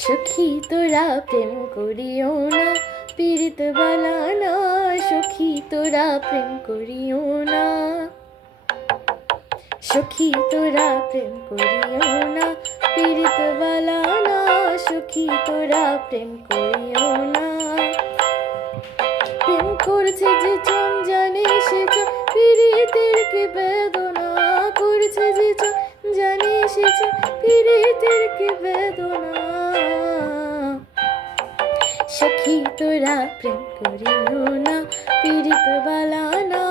সখী তোরা প্রেম করিও না, পীড়িত বালা না। সখী তোরা প্রেম করিও না, সখী তোরা প্রেম করিও না, পীড়িত বালা না। সখী তোরা প্রেম করিও না। প্রেম করছে যে জন জানে সে জন, পীড়িতের কি বেদনা করছে যে জন জানে সে জন, পীড়িতের কি বেদনা। সখী তোরা প্রেম করিও না, পীড়িত বালা না।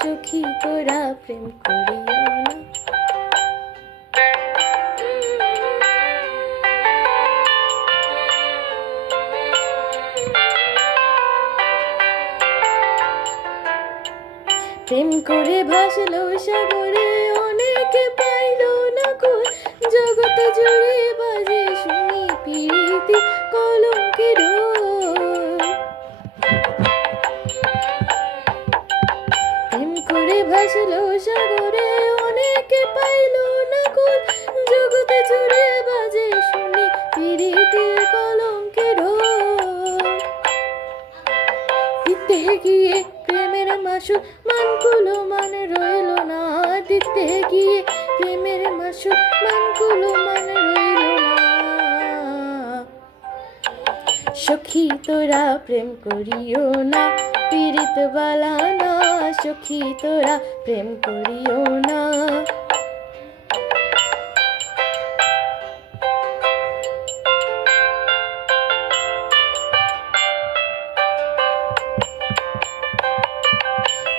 সখী তোরা প্রেম করিও না। প্রেম করে ভাসলো সাগরে, অনেকে পাইল না কুল। জগৎ জুড়ে বাজে শুনি পীড়িতি কলঙ্কের ঢোল। প্রেম করে ভাসলো সাগরে, অনেকে পাইল না কুল। জগৎ জুড়ে বাজে শুনি পীড়িতি কলঙ্কের ঢোল। দিতে গিয়ে প্রেমের মাসুল মানগুলো মানে রইল না। দিতে গিয়ে প্রেমের মাসুল মানগুলো মানে রইল না। সখী তোরা প্রেম করিও না, পীড়িত বালা না। সখী তোরা প্রেম করিও না।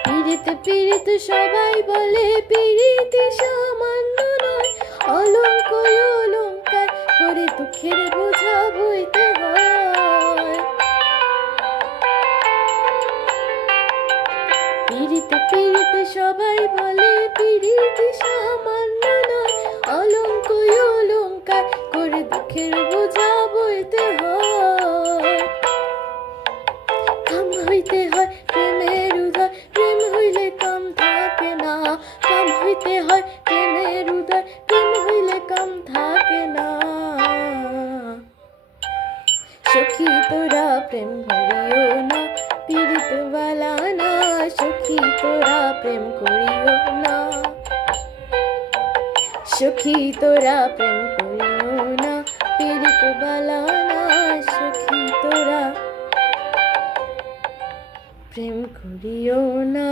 পীড়িত পীড়িত সবাই বলে, পীড়িতি সামান্য নয়। অলঙ্ক অলঙ্কার করে দুঃখের বোঝা বইতে হয়। পীড়িত পীড়িত সবাই বলে, পীড়িতি সামান্য নয়। অলঙ্ক অলঙ্কার করে দুঃখের বোঝা বইতে হয়। কাম হইতে হয় প্রেমের উদয়, প্রেম হইলে কাম থাকে না। কাম হইতে হয় প্রেমের উদয়, প্রেম হইলে কাম থাকে না। সখী তোরা প্রেম করিও না, পীড়িত বালা না। সখী তোরা প্রেম করিও না, সখী তোরা প্রেম করিও না, পীড়িত বালা না। সখী তোরা প্রেম করিও না।